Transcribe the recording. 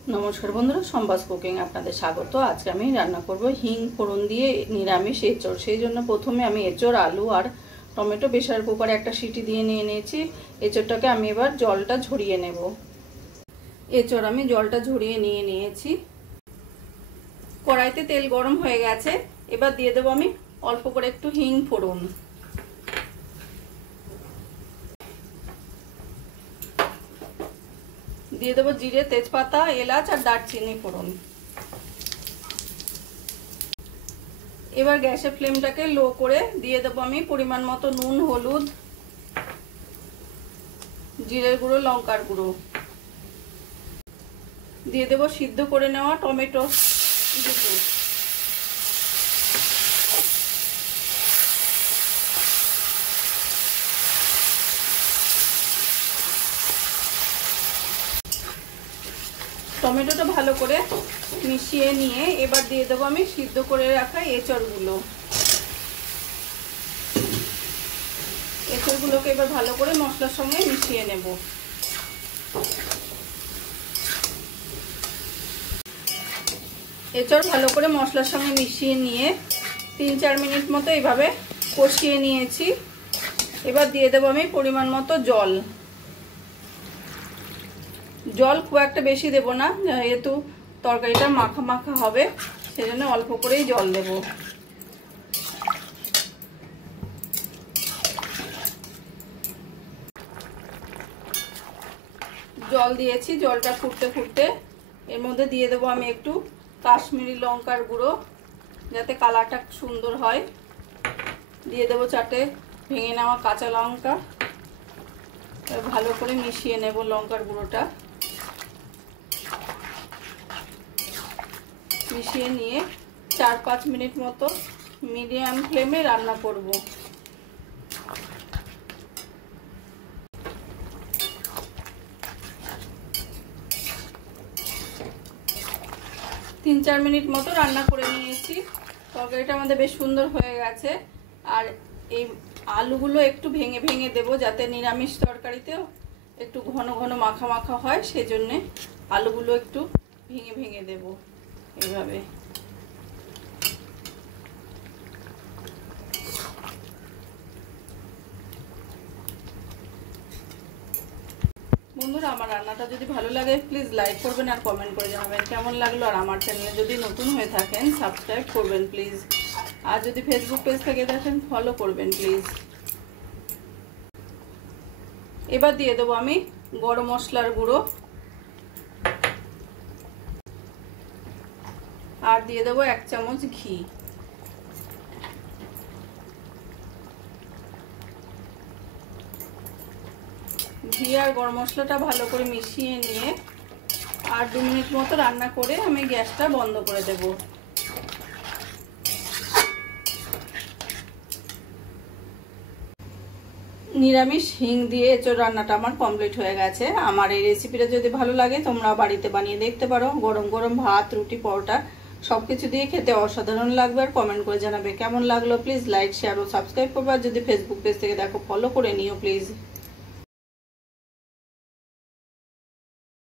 नमस्कार बंधुरा सम्बास कुकिंग आपनादेर स्वागत। आज के आमी रान्ना करब हिंग फोड़न दिए निरामिष एचोड़। सेई जोन्नो प्रथमे आमी एचोड़ आलू और टमेटो प्रेसार कुकारे एकटा सीटी दिए निये निয়েছি। एचोड़टाके आमी एबार जलटा झरिয়ে नेब। एचोड़ आमी जलटा झरिয়ে निये निয়েছি। कड़ाइते तेल गरम हये गेছে। एबार दिए देब आमी अल्प करे एकटु हिंग फोड़न। দিয়ে দেব জিরে, তেজপাতা, এলাচ আর দারচিনি ফোড়ন। এবার গ্যাসের ফ্লেমটাকে লো করে দিয়ে দেব আমি পরিমাণ মতো নুন, হলুদ, জিরের গুঁড়ো, লঙ্কার গুঁড়ো। দিয়ে দেব সিদ্ধ করে নেওয়া টমেটো দুটো। टमेटोटा भालो करे मिशिए निये एबार दिए देबो आमी सिद्ध करे राखा एचड़गुलो। एचड़गुलोके एबार भालो करे मशलार संगे मिशिए नेब। एचड़ भालो करे मशलार संगे मिशिए निये 3-4 मिनिट मतो एइभाবে कषिয়ে নিয়েছি। एबार दिए देबो आमी परिमाण मतो जल। जल खूब एक बेशी देव ना, जेहेतु तरकारीटा माखा माखा होबे सेजन्य अल्प करेई जल देव। जल दिएछि, जलटा फुटते फुटते एर मধ্যে दिए देव आमी एकटु काश्मीरी लंकार गुঁড়ো जाते कालारटा सुंदर हय। दिए देव 4টে भेঙে নেওয়া কাঁচা লঙ্কা। भालो करे मिशिए नेब लंकार गुঁড়োটা। मिशिए निये 4-5 मिनट मतो मीडियम फ्लेमे रान्ना करब। 3-4 मिनट मतो रान्ना करे निয়েছি। তরকারিটা আমাদের বেশ সুন্দর হয়ে গেছে। আর এই আলুগুলো একটু ভেঙে ভেঙে দেব যাতে নিরামিষ তরকারিতে একটু ঘন ঘন মাখা মাখা হয়, সেজন্য আলুগুলো একটু ভেঙে ভেঙে দেব এইভাবে। বন্ধুরা আমার রান্নাটা যদি ভালো লাগে প্লিজ লাইক করবেন আর কমেন্ট করে জানাবেন কেমন লাগলো। আর আমার চ্যানেলে যদি নতুন হয়ে থাকেন সাবস্ক্রাইব করবেন প্লিজ। আর যদি ফেসবুক পেজ থেকে দেখেন ফলো করবেন প্লিজ। এবার দিয়ে দেব আমি গরম মশলার গুঁড়ো আর দিয়ে দেব 1 চামচ ঘি। ঘি আর গরম মশলাটা ভালো করে মিশিয়ে নিয়ে আর 2 মিনিট মতো রান্না করে আমি গ্যাসটা বন্ধ করে দেব। নিরামিষ হিং দিয়ে এঁচোড় রান্নাটা আমার কমপ্লিট হয়ে গেছে। আমার এই রেসিপিটা যদি ভালো লাগে তোমরা বাড়িতে বানিয়ে দেখতে পারো। গরম গরম ভাত, রুটি, পরোটা সবকিছু দিয়ে খেতে অসাধারণ লাগবে। আর কমেন্ট করে জানাবে কেমন লাগলো। প্লিজ লাইক, শেয়ার ও সাবস্ক্রাইব করবে। আর যদি ফেসবুক পেজ থেকে দেখো ফলো করে নিও প্লিজ।